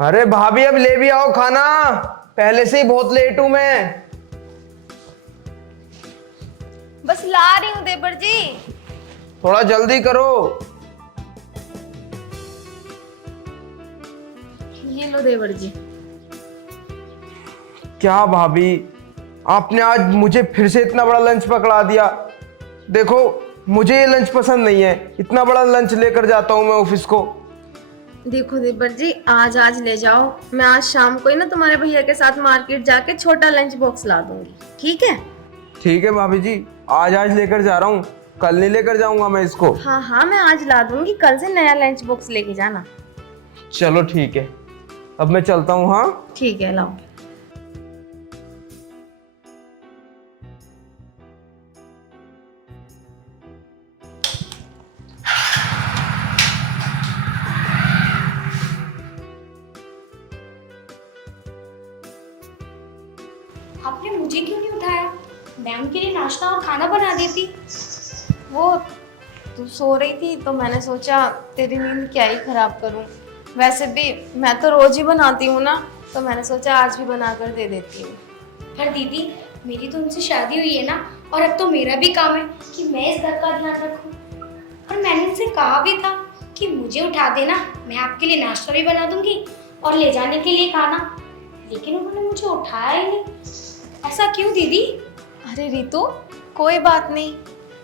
अरे भाभी अब ले भी आओ खाना, पहले से ही बहुत लेट हूं मैं। बस ला रही हूँ देवर जी। थोड़ा जल्दी करो। ये लो देवर जी। क्या भाभी, आपने आज मुझे फिर से इतना बड़ा लंच पकड़ा दिया। देखो मुझे ये लंच पसंद नहीं है, इतना बड़ा लंच लेकर जाता हूं मैं ऑफिस को। देखो देवर जी, आज ले जाओ। मैं आज शाम को ही ना तुम्हारे भैया के साथ मार्केट जाके छोटा लंच बॉक्स ला दूंगी, ठीक है? ठीक है भाभी जी, आज लेकर जा रहा हूँ, कल नहीं लेकर जाऊंगा मैं इसको। हाँ हाँ, मैं आज ला दूंगी, कल से नया लंच बॉक्स लेके जाना। चलो ठीक है, अब मैं चलता हूँ। हाँ ठीक है, लाओ। आपने मुझे क्यों नहीं उठाया? मैम के लिए नाश्ता और खाना बना देती। वो तू सो रही थी तो मैंने सोचा तेरी नींद क्या ही खराब करूं। वैसे भी मैं तो रोज ही बनाती हूँ ना, तो मैंने सोचा आज भी बनाकर दे देती हूँ। पर दीदी, मेरी तो उनसे शादी हुई है ना, और अब तो मेरा भी काम है कि मैं इस घर का ध्यान रखूं। और मैंने उनसे कहा भी था कि मुझे उठा देना, मैं आपके लिए नाश्ता भी बना दूंगी और ले जाने के लिए खाना, लेकिन उन्होंने मुझे उठाया ही नहीं। ऐसा क्यों दीदी? अरे रितु, कोई बात नहीं,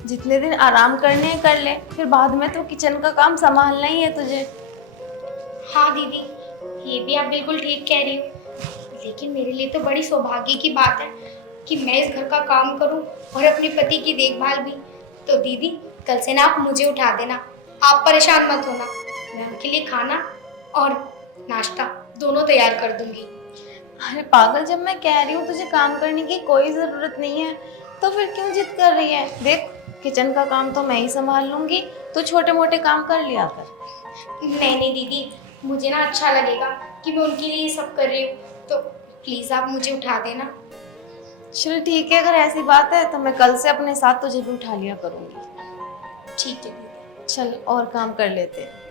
जितने दिन आराम करने हैं कर ले, फिर बाद में तो किचन का काम संभालना ही है तुझे। हाँ दीदी, ये भी आप बिल्कुल ठीक कह रही हो, लेकिन मेरे लिए तो बड़ी सौभाग्य की बात है कि मैं इस घर का काम करूं और अपने पति की देखभाल भी। तो दीदी, कल से ना आप मुझे उठा देना, आप परेशान मत होना। मैं उनके लिए खाना और नाश्ता दोनों तैयार कर दूंगी। अरे पागल, जब मैं कह रही हूँ तुझे काम करने की कोई ज़रूरत नहीं है, तो फिर क्यों जिद कर रही है? देख, किचन का काम तो मैं ही संभाल लूँगी, तू छोटे मोटे काम कर लिया कर। नहीं दीदी, मुझे ना अच्छा लगेगा कि मैं उनके लिए ये सब कर रही हूँ, तो प्लीज़ आप मुझे उठा देना। चल ठीक है, अगर ऐसी बात है तो मैं कल से अपने साथ तुझे भी उठा लिया करूँगी। ठीक है दीदी। चल और काम कर लेते हैं।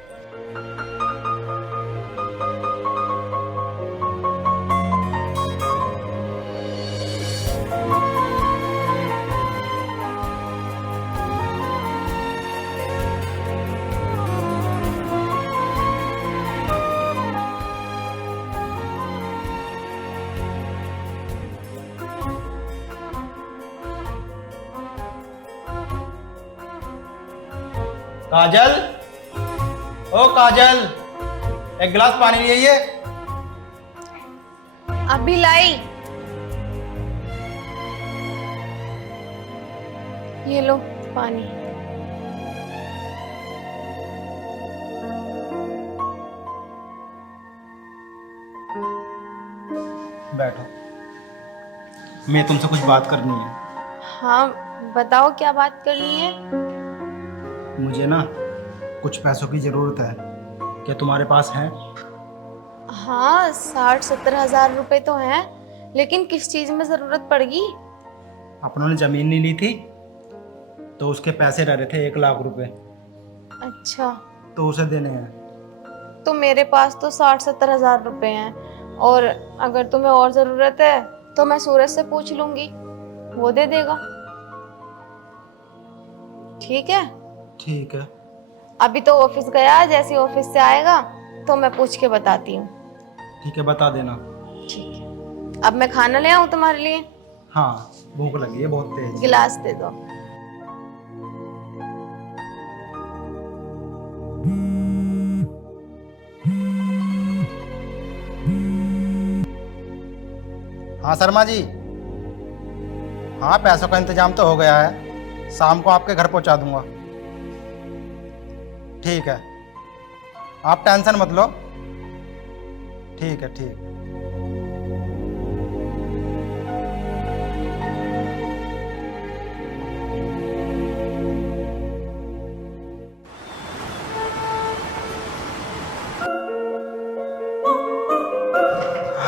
काजल, ओ काजल, एक गिलास पानी ले आइए। अभी लाई। ये लो पानी। बैठो, मैं तुमसे कुछ बात करनी है। हाँ बताओ, क्या बात करनी है? मुझे ना कुछ पैसों की ज़रूरत है, क्या तुम्हारे पास है? हाँ, 60-70 हजार रुपए तो हैं, लेकिन किस चीज में जरूरत पड़ेगी? अपनों ने ज़मीन नहीं ली थी तो उसके पैसे रह रहे थे 1 लाख रुपए, अच्छा, तो उसे देने हैं। तो मेरे पास तो 60-70 हजार रुपए हैं, और अगर तुम्हें और जरूरत है तो मैं सूरज से पूछ लूंगी, वो दे देगा। ठीक है? ठीक है। अभी तो ऑफिस गया, जैसे ऑफिस से आएगा तो मैं पूछ के बताती हूँ। ठीक है, बता देना। ठीक है, अब मैं खाना ले आऊँ तुम्हारे लिए? हाँ, भूख लगी है बहुत तेज। गिलास दे दो। हाँ शर्मा जी, हाँ पैसों का इंतजाम तो हो गया है, शाम को आपके घर पहुंचा दूंगा। ठीक है, आप टेंशन मत लो। ठीक है, ठीक।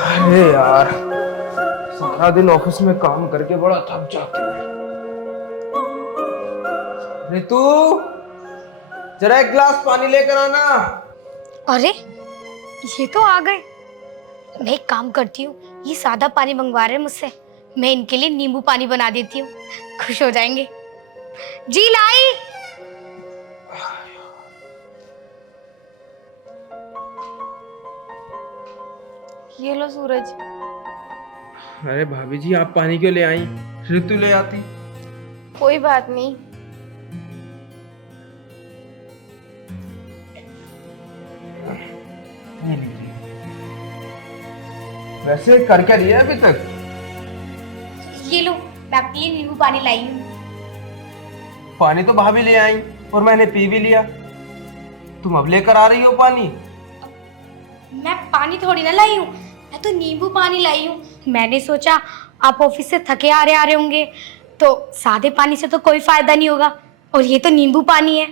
अरे यार, सारा दिन ऑफिस में काम करके बड़ा थक जाते हैं। रितु, जरा एक गिलास पानी लेकर आना। अरे, ये तो आ गए। मैं एक काम करती हूँ, ये सादा पानी मंगवा रहे हैं मुझसे, मैं इनके लिए नींबू पानी बना देती हूँ, खुश हो जाएंगे। जी लाई। ये लो सूरज। अरे भाभी जी, आप पानी क्यों ले आई? ऋतु ले आती। कोई बात नहीं। वैसे कर क्या लिया अभी तक? ये लो, मैं आपके लिए नींबू पानी लाई हूँ। पानी तो भाभी ले आई और मैंने पी भी लिया। तुम अब लेकर आ रही हो पानी? मैं पानी थोड़ी ना लाई हूँ, मैं तो नींबू पानी लाई हूँ। मैंने सोचा आप ऑफिस से थके आ रहे होंगे, तो सादे पानी से तो कोई फायदा नहीं होगा, और ये तो नींबू पानी है,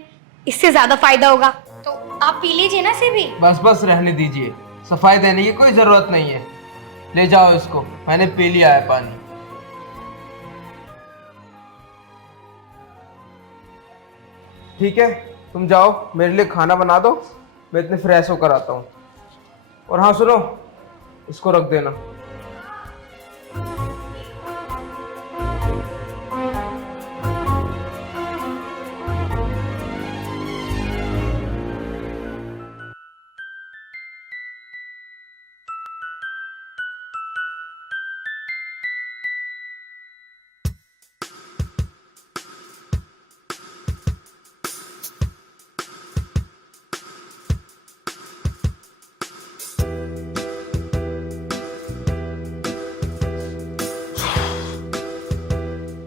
इससे ज्यादा फायदा होगा, तो आप पी लीजिए ना इसे भी। बस बस रहने दीजिए, सफाई देने की कोई जरूरत नहीं है। ले जाओ इसको, मैंने पी लिया है पानी। ठीक है, तुम जाओ, मेरे लिए खाना बना दो, मैं इतने फ्रेश होकर आता हूँ। और हाँ सुनो, इसको रख देना।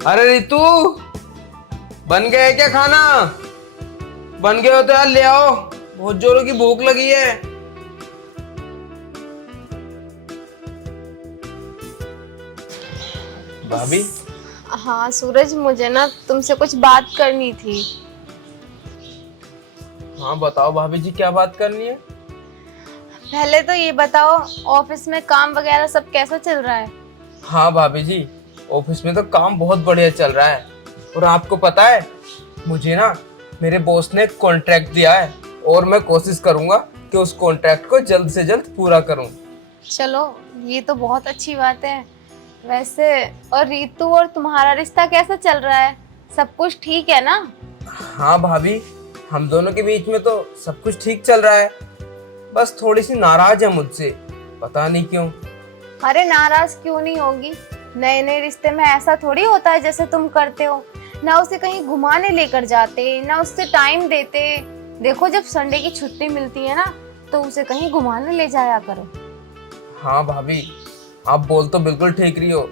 अरे रितु, बन गया है क्या खाना? बन गए हो तो यार ले आओ, बहुत जोरों की भूख लगी है। भाभी? हाँ सूरज, मुझे ना तुमसे कुछ बात करनी थी। हाँ बताओ भाभी जी, क्या बात करनी है? पहले तो ये बताओ, ऑफिस में काम वगैरह सब कैसा चल रहा है? हाँ भाभी जी, ऑफिस में तो काम बहुत बढ़िया चल रहा है। और आपको पता है, मुझे ना मेरे बॉस ने एक कॉन्ट्रैक्ट दिया है, और मैं कोशिश करूंगा कि उस कॉन्ट्रैक्ट को जल्द से जल्द पूरा करूं। चलो, ये तो बहुत अच्छी बात है। वैसे और रीतू और तुम्हारा रिश्ता कैसा चल रहा है? सब कुछ ठीक है ना? हाँ भाभी, हम दोनों के बीच में तो सब कुछ ठीक चल रहा है, बस थोड़ी सी नाराज है मुझसे, पता नहीं क्यों। अरे नाराज क्यों नहीं होगी? नए नए रिश्ते में ऐसा थोड़ी होता है जैसे तुम करते हो, ना उसे कहीं घुमाने लेकर जाते, ना उससे टाइम देते। देखो, जब संडे की छुट्टी मिलती है ना, तो उसे कहीं घुमाने ले जाया करो। हाँ भाभी, आप बोल तो बिल्कुल ठीक रही हो,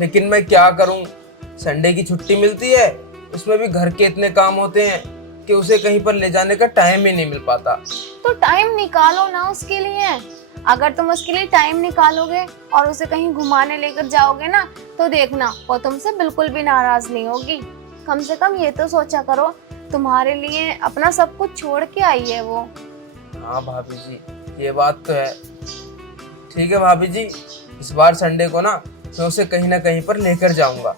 लेकिन मैं क्या करूं, संडे की छुट्टी मिलती है, उसमें भी घर के इतने काम होते हैं कि उसे कहीं पर ले जाने का टाइम ही नहीं मिल पाता। तो टाइम निकालो ना उसके लिए। अगर तुम उसके लिए टाइम निकालोगे और उसे कहीं घुमाने लेकर जाओगे ना, तो देखना वो तुमसे बिल्कुल भी नाराज नहीं होगी। कम से कम ये तो सोचा करो, तुम्हारे लिए अपना सब कुछ छोड़ के आई है वो। हाँ भाभी जी, ये बात तो है। ठीक है भाभी जी, इस बार संडे को ना मैं उसे कहीं ना कहीं पर लेकर जाऊंगा।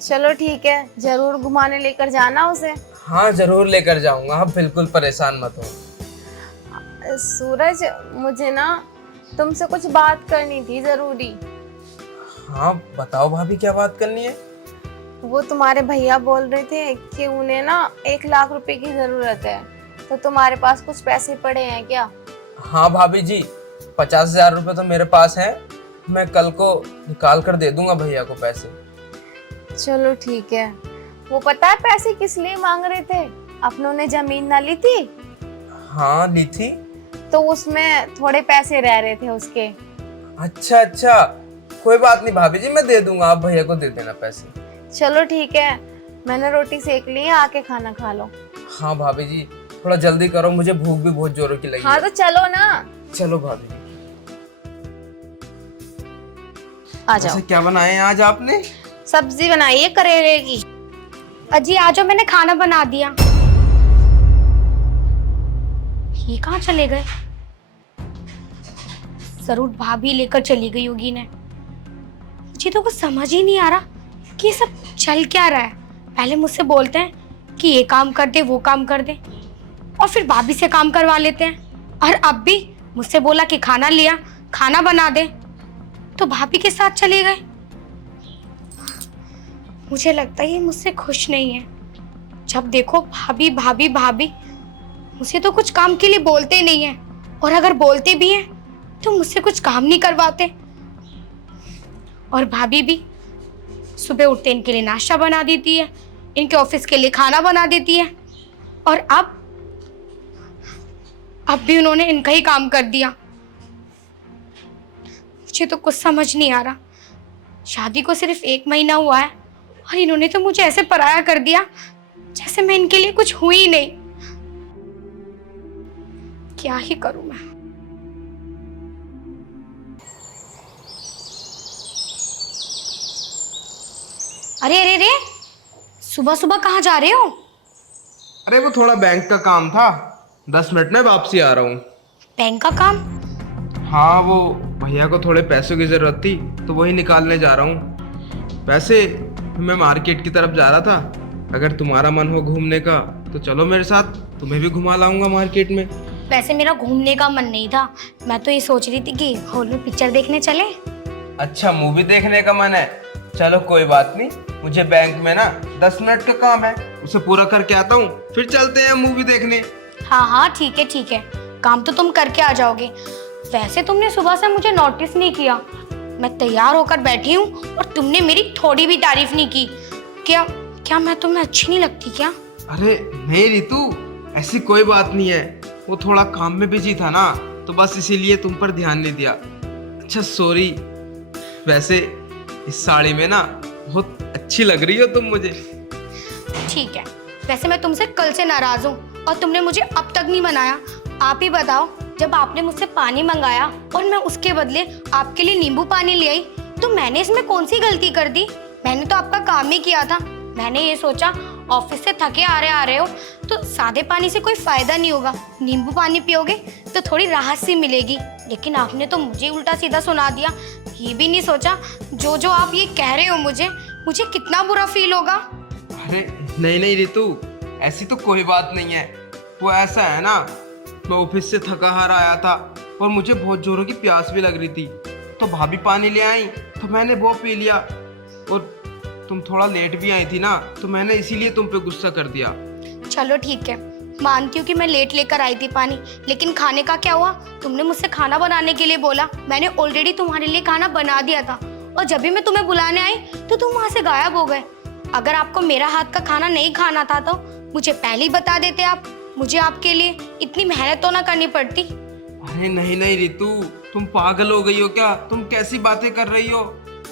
चलो ठीक है, जरूर घुमाने लेकर जाना उसे। हाँ जरूर लेकर जाऊंगा, आप बिल्कुल परेशान मत हो। सूरज, मुझे ना तुमसे कुछ बात करनी थी जरूरी। हाँ बताओ भाभी, क्या बात करनी है? वो तुम्हारे भैया बोल रहे थे कि उन्हें ना 1 लाख रुपए की जरूरत है, तो तुम्हारे पास कुछ पैसे पड़े हैं क्या? हाँ भाभी जी, 50,000 रुपये तो मेरे पास है, मैं कल को निकाल कर दे दूंगा भैया को पैसे। चलो ठीक है। वो पता है पैसे किस लिए मांग रहे थे? अपनों ने जमीन ना ली थी, हाँ ली थी। तो उसमें थोड़े पैसे रह रहे थे उसके। अच्छा अच्छा, कोई बात नहीं भाभी जी, मैं दे दूंगा, आप भैया को दे देना पैसे। चलो ठीक है, मैंने रोटी सेक ली है, आके खाना खा लो। हाँ भाभी जी, थोड़ा जल्दी करो, मुझे भूख भी बहुत जोरों की लगी हाँ है। तो चलो ना। चलो भाभी जी। आ जाओ। क्या बनाए आज आपने? सब्जी बनाई है करेले की। अजी आ जाओ, मैंने खाना बना दिया। ये कहाँ चले गए? जरूर भाभी लेकर चली गई होगी इन्हें। मुझे तो कुछ समझ ही नहीं आ रहा कि ये सब चल क्या रहा है। पहले मुझसे बोलते हैं कि ये काम कर दे, वो काम कर दे, और फिर भाभी से काम करवा लेते हैं। और अब भी मुझसे बोला कि खाना लिया खाना बना दे, तो भाभी के साथ चले गए। मुझे लगता है ये मुझसे खुश नहीं है। जब देखो भाभी भाभी भाभी, मुझे तो कुछ काम के लिए बोलते नहीं है, और अगर बोलते भी हैं तो मुझसे कुछ काम नहीं करवाते। और भाभी भी सुबह उठते इनके लिए नाश्ता बना देती है, इनके ऑफिस के लिए खाना बना देती है, और अब भी उन्होंने इनका ही काम कर दिया। मुझे तो कुछ समझ नहीं आ रहा। शादी को सिर्फ 1 महीना हुआ है और इन्होंने तो मुझे ऐसे पराया कर दिया जैसे मैं इनके लिए कुछ हुई ही नहीं। क्या ही करूं मैं। अरे अरे अरे, सुबह सुबह कहाँ जा रहे हो? अरे वो थोड़ा बैंक का काम था, 10 मिनट में वापसी आ रहा हूँ। बैंक का काम? हाँ, वो भैया को थोड़े पैसों की जरूरत थी तो वही निकालने जा रहा हूँ। वैसे मैं मार्केट की तरफ जा रहा था, अगर तुम्हारा मन हो घूमने का तो चलो मेरे साथ, तुम्हें भी घुमा लाऊंगा मार्केट में। वैसे मेरा घूमने का मन नहीं था, मैं तो ये सोच रही थी कि हॉल में पिक्चर देखने चले। अच्छा, मूवी देखने का मन है? चलो कोई बात नहीं, मुझे बैंक में ना 10 मिनट का काम है, उसे पूरा करके आता हूँ, फिर चलते हैं मूवी देखने। हाँ हाँ ठीक है ठीक है, काम तो तुम करके आ जाओगे। वैसे तुमने सुबह से मुझे नोटिस नहीं किया, मैं तैयार होकर बैठी हूँ और तुमने मेरी थोड़ी भी तारीफ नहीं की। क्या क्या मैं तुम्हें अच्छी नहीं लगती क्या? अरे नहीं रितु, ऐसी कोई बात नहीं है, वो थोड़ा काम में बिजी था ना, तो बस इसीलिए तुम पर ध्यान नहीं दिया। अच्छा सॉरी। वैसे इस साड़ी में ना बहुत अच्छी लग रही हो तुम मुझे। ठीक है, वैसे मैं तुमसे कल से नाराज हूँ और तुमने मुझे अब तक नहीं मनाया। आप ही बताओ, जब आपने मुझसे पानी मंगाया और मैं उसके बदले आपके लिए नींबू पानी ले आई, तो मैंने इसमें कौन सी गलती कर दी? मैंने तो आपका काम ही किया था। मैंने ये सोचा ऑफिस से थके आ रहे हो तो सादे पानी से कोई फायदा नहीं होगा, नींबू पानी पियोगे तो थोड़ी राहत सी मिलेगी। लेकिन आपने तो मुझे उल्टा सीधा सुना दिया। ये भी नहीं सोचा जो जो आप ये कह रहे हो मुझे कितना बुरा फील होगा। अरे नहीं नहीं रितु, ऐसी तो कोई बात नहीं है। वो ऐसा है ना, मैं ऑफिस से थका हारा आया था और मुझे बहुत जोरों की प्यास भी लग रही थी, तो भाभी पानी ले आई तो मैंने वो पी लिया। और तुम थोड़ा लेट भी आई थी ना, तो मैंने इसीलिए तुम पे गुस्सा कर दिया। चलो ठीक है, मानती हूँ कि मैं लेट लेकर आई थी पानी, लेकिन खाने का क्या हुआ? तुमने मुझसे खाना बनाने के लिए बोला, मैंने ऑलरेडी तुम्हारे लिए खाना बना दिया था, और जब भी मैं तुम्हें बुलाने आई तो तुम वहाँ से गायब हो गए। अगर आपको मेरा हाथ का खाना नहीं खाना था तो मुझे पहले ही बता देते आप, मुझे आपके लिए इतनी मेहनत तो ना करनी पड़ती। अरे नहीं नहीं रितु, तुम पागल हो गई हो क्या? तुम कैसी बातें कर रही हो?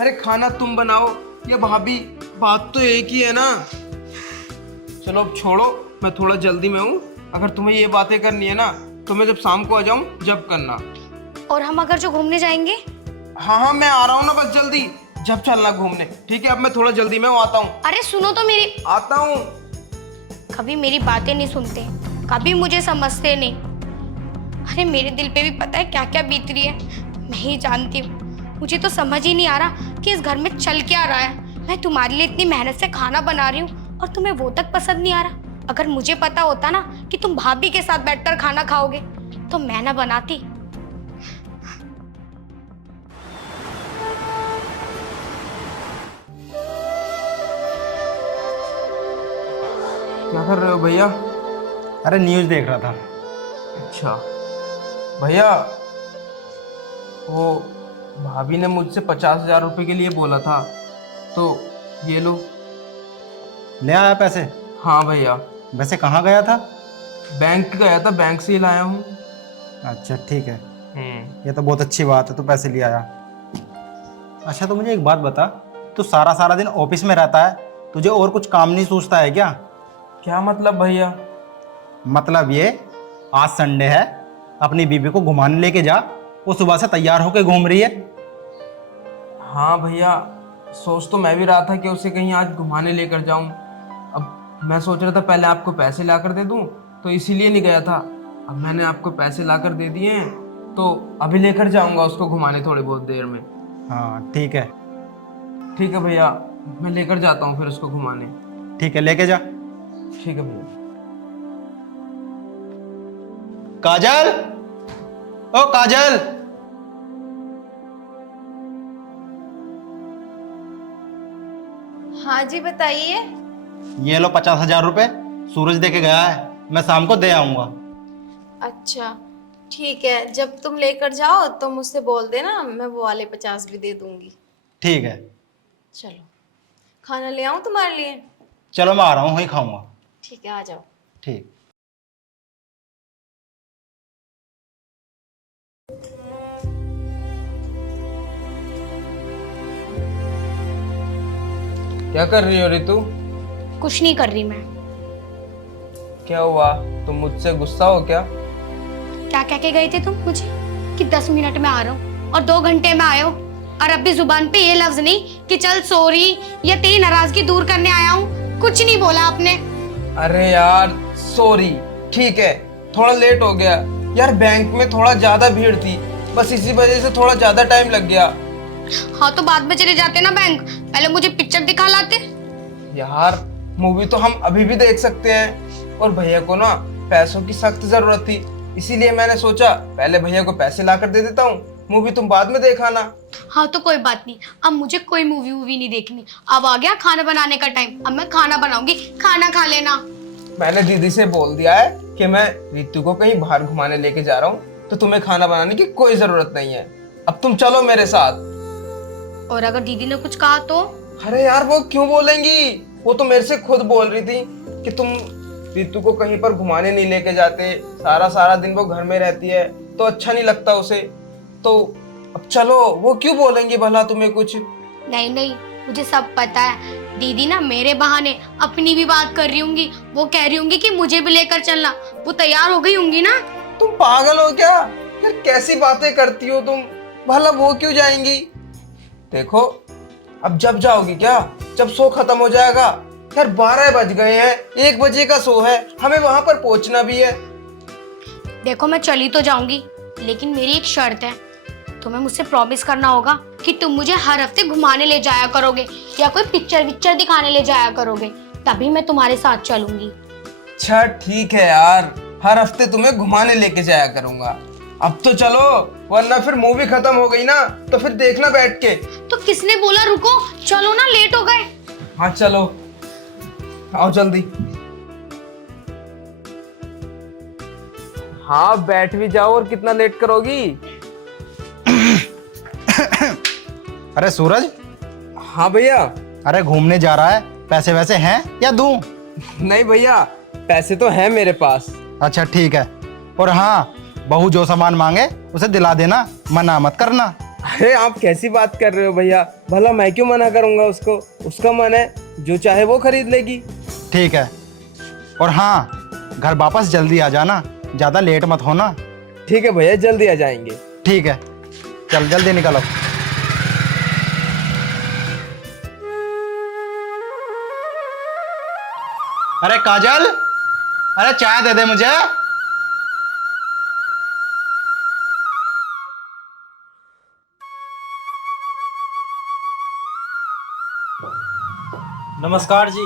अरे खाना तुम बनाओ या भाभी, बात तो एक ही है ना। चलो अब छोड़ो, मैं थोड़ा जल्दी में हूँ। अगर तुम्हें ये बातें करनी है ना तो मैं जब शाम को आ जाऊँ जब करना। और हम अगर जो घूमने जाएंगे? हाँ मैं आ रहा हूँ ना, बस जल्दी, जब चलना घूमने। ठीक है, अब मैं थोड़ा जल्दी में आता हूँ। अरे सुनो तो मेरी। आता हूँ। कभी मेरी बातें नहीं सुनते, कभी मुझे समझते नहीं। अरे मेरे दिल पे भी पता है क्या क्या बीत रही है, मैं ही जानती हूँ। मुझे तो समझ ही नहीं आ रहा कि इस घर में चल क्या रहा है। मैं तुम्हारे लिए इतनी मेहनत से खाना बना रही हूँ और तुम्हें वो तक पसंद नहीं आ रहा। अगर मुझे पता होता ना कि तुम भाभी के साथ बैठकर खाना खाओगे तो मैं ना बनाती। क्या कर रहे हो भैया? अरे न्यूज़ देख रहा था। अच्छा भैया, वो भाभी ने मुझसे 50,000 रुपये के लिए बोला था, तो ये लो। ले आया पैसे? हाँ भैया। वैसे कहाँ गया था? बैंक गया था, बैंक से ही लाया हूँ। अच्छा ठीक है, ये तो बहुत अच्छी बात है, तू पैसे ले आया। अच्छा तो मुझे एक बात बता, तू सारा सारा दिन ऑफिस में रहता है, तुझे और कुछ काम नहीं सूझता है क्या? क्या मतलब भैया? मतलब ये, आज संडे है, अपनी बीबी को घुमाने लेके जा, वो सुबह से तैयार होके घूम रही है। हाँ भैया, सोच तो मैं भी रहा था कि उसे कहीं आज घुमाने लेकर जाऊं। अब मैं सोच रहा था पहले आपको पैसे लाकर दे दूं, तो इसीलिए नहीं गया था। अब मैंने आपको पैसे लाकर दे दिए हैं, तो अभी लेकर जाऊंगा उसको घुमाने थोड़ी बहुत देर में। हाँ ठीक है। ठीक है भैया, मैं लेकर जाता हूँ फिर उसको घुमाने। ठीक है, लेके जा। ठीक है भैया। काजल, ओ काजल, हाँ जी बताइए। ये लो 50,000 रुपए, सूरज दे के गया है, मैं शाम को दे आऊंगा। अच्छा ठीक है, जब तुम लेकर जाओ तो मुझसे बोल देना, मैं वो वाले 50 भी दे दूंगी। ठीक है। चलो, खाना ले आऊं तुम्हारे लिए? चलो मैं आ रहा हूँ, वहीं खाऊंगा। ठीक है, आ जाओ। ठीक। क्या कर रही हो रितु? कुछ नहीं कर रही मैं। क्या हुआ, तुम मुझसे गुस्सा हो क्या? क्या कह के गए थे तुम मुझे कि 10 मिनट में आ रहा हूँ और 2 घंटे में आए हो, और अब भी जुबान पे ये लफ्ज नहीं कि चल सॉरी या तेरी नाराजगी दूर करने आया हूँ? कुछ नहीं बोला आपने। अरे यार सॉरी, ठीक है, थोड़ा लेट हो गया यार, बैंक में थोड़ा ज्यादा भीड़ थी, बस इसी वजह से थोड़ा ज्यादा टाइम लग गया। हाँ तो बाद में चले जाते ना बैंक, पहले मुझे पिक्चर दिखा लाते। यार मूवी तो हम अभी भी देख सकते हैं, और भैया को ना पैसों की सख्त जरूरत थी, इसीलिए मैंने सोचा पहले भैया को पैसे ला कर दे देता हूँ, मूवी तुम बाद में देखाना। हाँ तो कोई बात नहीं, अब मुझे कोई मूवी वूवी नहीं देखनी, अब आ गया खाना बनाने का टाइम, अब मैं खाना बनाऊंगी, खाना खा लेना। मैंने दीदी से बोल दिया है कि मैं रितु को कहीं बाहर घुमाने लेके जा रहा हूँ, तो तुम्हें खाना बनाने की कोई जरूरत नहीं है, अब तुम चलो मेरे साथ। और अगर दीदी ने कुछ कहा तो? अरे यार वो क्यों बोलेंगी, वो तो मेरे से खुद बोल रही थी कि तुम रितु को कहीं पर घुमाने नहीं लेके जाते, सारा सारा दिन वो घर में रहती है तो अच्छा नहीं लगता उसे, तो अब चलो, वो क्यों बोलेंगी भला तुम्हें कुछ? नहीं नहीं, मुझे सब पता है, दीदी ना मेरे बहाने अपनी भी बात कर रही होंगी, वो कह रही होंगी कि मुझे भी लेकर चलना, वो तैयार हो गई होंगी ना। तुम पागल हो क्या यार, कैसी बातें करती हो तुम, भला वो क्यों जाएंगी? देखो अब जब जाओगी क्या, जब शो खत्म हो जाएगा, यार 12 बज गए हैं, 1 बजे का शो है, हमें वहां पर पहुंचना भी है। देखो मैं चली तो जाऊंगी, लेकिन मेरी एक शर्त है, तुम्हें मुझसे प्रॉमिस करना होगा कि तुम मुझे हर हफ्ते घुमाने ले जाया करोगे या कोई पिक्चर विक्चर दिखाने ले जाया करोगे, तभी मैं तुम्हारे साथ चलूंगी। अच्छा ठीक है यार, हर हफ्ते तुम्हें घुमाने लेके जाया करूंगा, अब तो चलो, वरना फिर मूवी खत्म हो गई ना तो फिर देखना बैठ के। तो किसने बोला रुको, चलो ना, लेट हो गए। हाँ चलो, आओ जल्दी। हाँ बैठ भी जाओ, और कितना लेट करोगी? अरे सूरज। हाँ भैया। अरे घूमने जा रहा है, पैसे वैसे हैं या दूं? नहीं भैया, पैसे तो हैं मेरे पास। अच्छा ठीक है, और हाँ, बहू जो सामान मांगे उसे दिला देना, मना मत करना। अरे आप कैसी बात कर रहे हो भैया, भला मैं क्यों मना करूंगा उसको, उसका मन है, जो चाहे वो खरीद लेगी। ठीक है, और हाँ, घर वापस जल्दी आ जाना, ज्यादा लेट मत होना। ठीक है भैया, जल्दी आ जाएंगे। ठीक है, चल जल्दी निकलो। अरे काजल, अरे चाय दे दे मुझे। नमस्कार जी।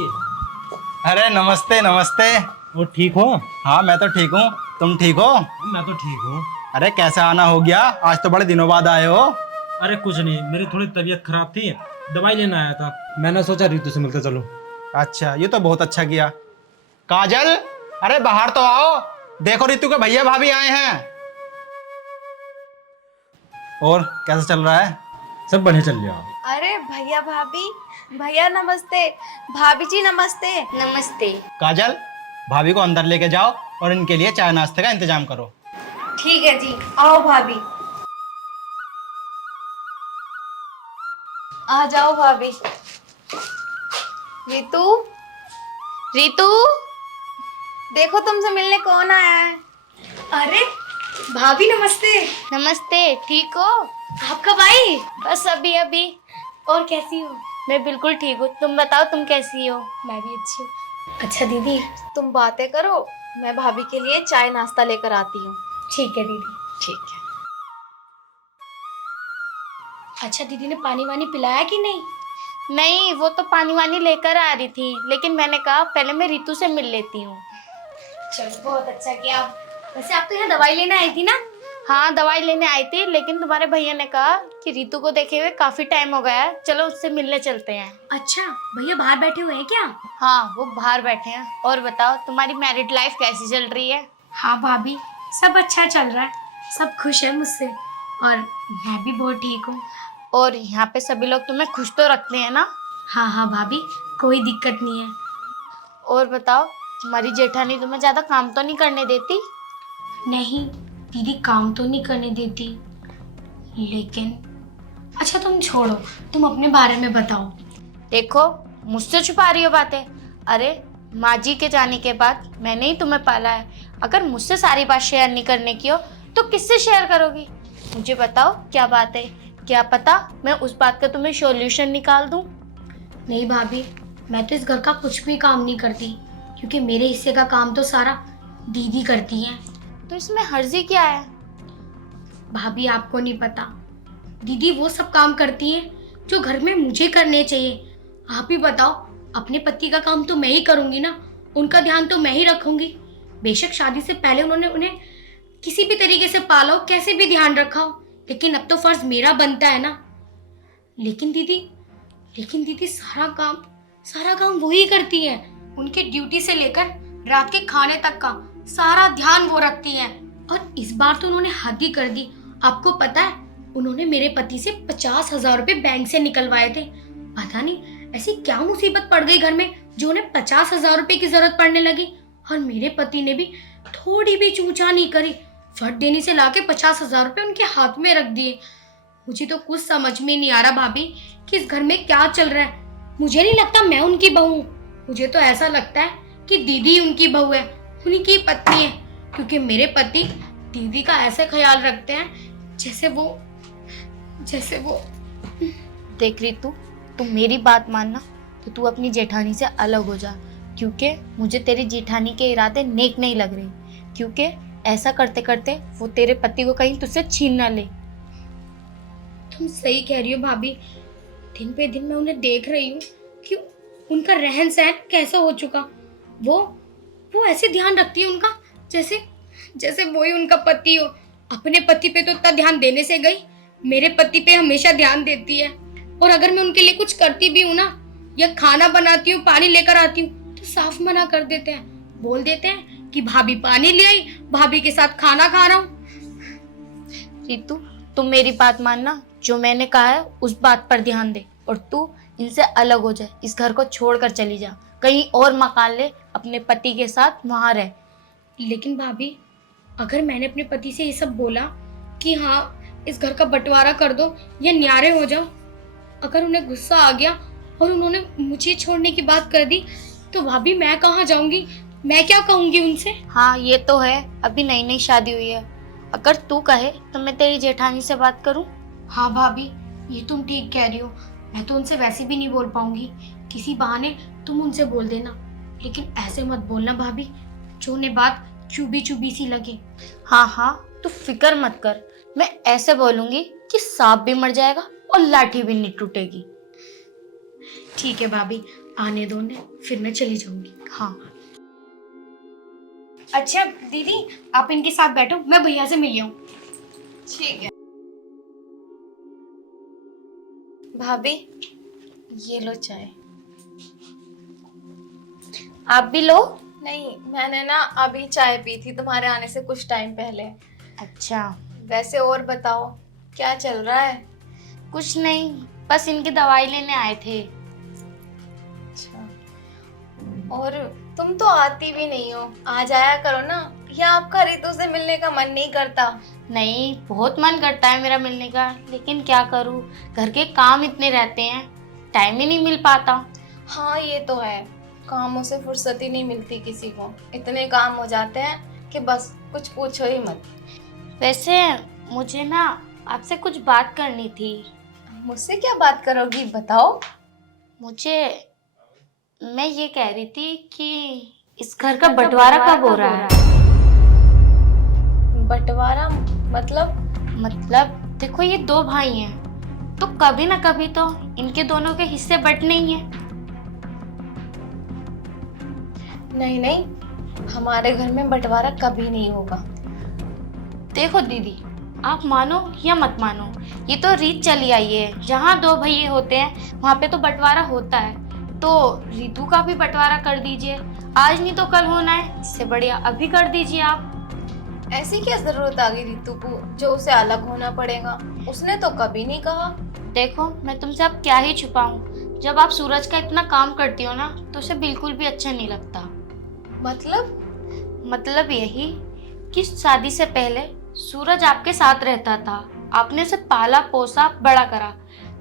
अरे नमस्ते नमस्ते। वो ठीक हो? हाँ मैं तो ठीक हूँ, तुम ठीक हो? मैं तो ठीक हूँ। अरे कैसे आना हो गया, आज तो बड़े दिनों बाद आए हो। अरे कुछ नहीं, मेरी थोड़ी तबीयत खराब थी, दवाई लेने आया था, मैंने सोचा रितु से मिलकर चलूं। अच्छा, ये तो बहुत अच्छा किया। काजल, अरे बाहर तो आओ, देखो रितु के भैया भाभी आए हैं। और कैसा चल रहा है? सब बढ़िया चल रहा। अरे भैया भाभी, भैया नमस्ते, भाभी जी नमस्ते। नमस्ते। काजल, भाभी को अंदर लेके जाओ और इनके लिए चाय नाश्ते का इंतजाम करो। ठीक है जी, आओ भाभी। आ जाओ भाभी। रितु, रितु, देखो तुमसे मिलने कौन आया है। अरे भाभी नमस्ते। नमस्ते, ठीक हो? आप कब आई? बस अभी अभी। और कैसी हो? मैं बिल्कुल ठीक हूँ, तुम बताओ तुम कैसी हो? मैं भी अच्छी हूँ। अच्छा दीदी। तुम बातें करो, मैं भाभी के लिए चाय नाश्ता लेकर आती हूँ। ठीक है दीदी। ठीक है। अच्छा दीदी ने पानी वानी पिलाया कि नहीं? नहीं, वो तो पानी वानी लेकर आ रही थी, लेकिन मैंने कहा पहले मैं रितु से मिल लेती हूँ। चलो बहुत अच्छा किया। वैसे आप तो यहाँ दवाई लेने आई थी ना? हाँ दवाई लेने आई थी, लेकिन तुम्हारे भैया ने कहा कि रितु को देखे हुए काफी टाइम हो गया है, चलो उससे मिलने चलते हैं। अच्छा, भैया बाहर बैठे हुए हैं क्या? हाँ वो बाहर बैठे हैं। और बताओ तुम्हारी मैरिड लाइफ कैसी चल रही है? हाँ भाभी, सब अच्छा चल रहा है, सब खुश है मुझसे और मैं भी बहुत ठीक हूँ। और यहाँ पे सभी लोग तुम्हें खुश तो रखते हैं ना? हाँ हाँ भाभी, कोई दिक्कत नहीं है। और बताओ तुम्हारी जेठानी तुम्हें ज्यादा काम तो नहीं करने देती? नहीं दीदी, काम तो नहीं करने देती, लेकिन अच्छा तुम छोड़ो, तुम अपने बारे में बताओ। देखो मुझसे छुपा रही हो बातें। अरे माँ जी के जाने के बाद मैंने ही तुम्हें पाला है, अगर मुझसे सारी बात शेयर नहीं करने की हो तो किससे शेयर करोगी? मुझे बताओ क्या बात है, क्या पता मैं उस बात का तुम्हें सॉल्यूशन निकाल दूं। नहीं भाभी, मैं तो इस घर का कुछ भी काम नहीं करती, क्योंकि मेरे हिस्से का काम तो सारा दीदी करती है। तो इसमें हर्जी क्या है? भाभी आपको नहीं पता, दीदी वो सब काम करती हैं जो घर में मुझे करने चाहिए। आप ही बताओ, अपने पति का काम तो मैं ही करूंगी ना, उनका ध्यान तो मैं ही रखूंगी। बेशक शादी से पहले उन्होंने उन्हें किसी भी तरीके से पाला हो, कैसे भी ध्यान रखा हो, लेकिन अब तो फर्ज मेरा बनता है ना। लेकिन दीदी सारा काम वो ही करती है। उनके ड्यूटी से लेकर रात के खाने तक का सारा ध्यान वो रखती हैं। और इस बार तो उन्होंने हद ही कर दी। आपको पता है, उन्होंने मेरे पति से 50,000 रुपए बैंक से निकलवाए थे। पता नहीं ऐसी क्या मुसीबत पड़ गई घर में जो उन्हें 50,000 रुपए की जरूरत पड़ने लगी, और मेरे पति ने भी थोड़ी भी चूचा नहीं करी, फट देने से लाके 50,000 रुपए उनके हाथ में रख दिए। मुझे तो कुछ समझ में नहीं आ रहा भाभी कि इस घर में क्या चल रहा है। मुझे नहीं लगता मैं उनकी बहू हूँ, मुझे तो ऐसा लगता है कि दीदी उनकी बहू है, उनकी पत्नी है, क्योंकि मेरे पति दीदी का ऐसे ख्याल रखते हैं जैसे वो देख रही तू मेरी बात मानना तो तू अपनी जेठानी से अलग हो जा, क्योंकि मुझे तेरी जेठानी के इरादे नेक नहीं लग रहे, क्योंकि ऐसा करते करते वो तेरे पति को कहीं तुझसे छीन ना ले। तुम सही कह रही हो भाभी, दिन पे दिन मैं उन्हें देख रही हूँ कि उनका रहन सहन कैसा हो चुका। वो ऐसे ध्यान रखती है उनका जैसे वो ही उनका पति हो। अपने पति पे तो इतना ध्यान देने से गई, मेरे पति पे हमेशा ध्यान देती है। और अगर मैं उनके लिए कुछ करती भी हूँ ना, या खाना बनाती हूँ, पानी लेकर आती हूँ, तो साफ मना कर देते हैं, बोल देते हैं कि भाभी पानी ले आई, भाभी के साथ खाना खा रहा हूँ। रितु तुम मेरी बात मानना, जो मैंने कहा है उस बात पर ध्यान दे, और तू इनसे अलग हो जाए, इस घर को छोड़कर चली जा, कहीं और मकान ले, अपने पति के साथ वहां रह। लेकिन भाभी, अगर मैंने अपने पति से ये सब बोला कि हाँ इस घर का बंटवारा कर दो या न्यारे हो जाओ, अगर उन्हें गुस्सा आ गया और उन्होंने मुझे छोड़ने की बात कर दी, तो भाभी मैं कहाँ जाऊंगी, मैं क्या कहूंगी उनसे? हाँ ये तो है, अभी नई नई शादी हुई है, अगर तू कहे तो मैं तेरी जेठानी से बात करूं। हाँ भाभी, ये तुम ठीक कह रही हो, मैं तो उनसे वैसे भी नहीं बोल पाऊंगी, किसी बहाने तुम उनसे बोल देना, लेकिन ऐसे मत बोलना भाभी जो उन्हें बात चुभी सी लगे। हाँ तू फिक्र मत कर, मैं ऐसे बोलूंगी कि सांप भी मर जाएगा और लाठी भी नहीं टूटेगी। ठीक है भाभी, आने दो उन्हें, फिर मैं चली जाऊंगी। हाँ अच्छा दीदी, आप इनके साथ बैठो, मैं भैया से मिल आऊं। ठीक है भाभी, ये लो चाय। आप भी लो। नहीं, मैंने ना अभी चाय पी थी तुम्हारे आने से कुछ टाइम पहले। अच्छा वैसे और बताओ क्या चल रहा है? कुछ नहीं, बस इनकी दवाई लेने आए थे। अच्छा, और तुम तो आती भी नहीं हो, आ जाया करो ना, या आपका रितु से मिलने का मन नहीं करता? नहीं, बहुत मन करता है मेरा मिलने का, लेकिन क्या करूँ, घर के काम इतने रहते हैं, टाइम ही नहीं मिल पाता। हाँ ये तो है, कामों से फुर्सत ही नहीं मिलती किसी को, इतने काम हो जाते हैं कि बस कुछ पूछो ही मत। वैसे मुझे ना आपसे कुछ बात करनी थी। मुझसे क्या बात करोगी, बताओ। मैं ये कह रही थी कि इस घर का बंटवारा कब हो रहा है? बंटवारा मतलब देखो ये दो भाई हैं, तो कभी ना कभी तो इनके दोनों के हिस्से बंटने ही हैं। नहीं, हमारे घर में बंटवारा कभी नहीं होगा। देखो दीदी, आप मानो या मत मानो, ये तो रीत चली आई है। जहाँ दो भैये होते हैं वहाँ पे तो बंटवारा होता है। तो रितु का भी बंटवारा कर दीजिए, आज नहीं तो कल होना है, इससे बढ़िया अभी कर दीजिए आप। ऐसी क्या जरूरत आ गई रितु को जो उसे अलग होना पड़ेगा? उसने तो कभी नहीं कहा। देखो मैं तुमसे अब क्या ही छुपाऊं, जब आप सूरज का इतना काम करती हो ना तो उसे बिल्कुल भी अच्छा नहीं लगता। मतलब यही कि शादी से पहले सूरज आपके साथ रहता था, आपने उसे पाला पोसा बड़ा करा,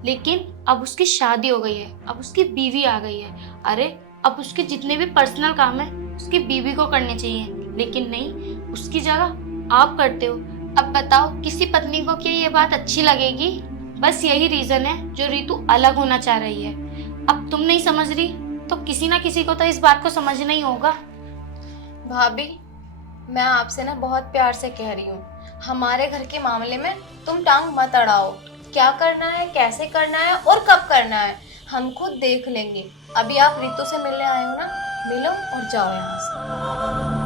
लेकिन अब उसकी शादी हो गई है, अब उसकी बीवी आ गई है। अरे अब उसके जितने भी पर्सनल काम है उसकी बीवी को करने चाहिए, लेकिन नहीं, उसकी जगह आप करते हो। अब बताओ किसी पत्नी को क्या ये बात अच्छी लगेगी? बस यही रीजन है जो रितु अलग होना चाह रही है। अब तुम नहीं समझ रही तो किसी ना किसी को तो इस बात को समझना ही होगा। भाभी, मैं आपसे ना बहुत प्यार से कह रही हूँ, हमारे घर के मामले में तुम टांग मत अड़ाओ। क्या करना है, कैसे करना है और कब करना है हम खुद देख लेंगे। अभी आप रितु से मिलने आए हो ना, मिलो और जाओ यहाँ से।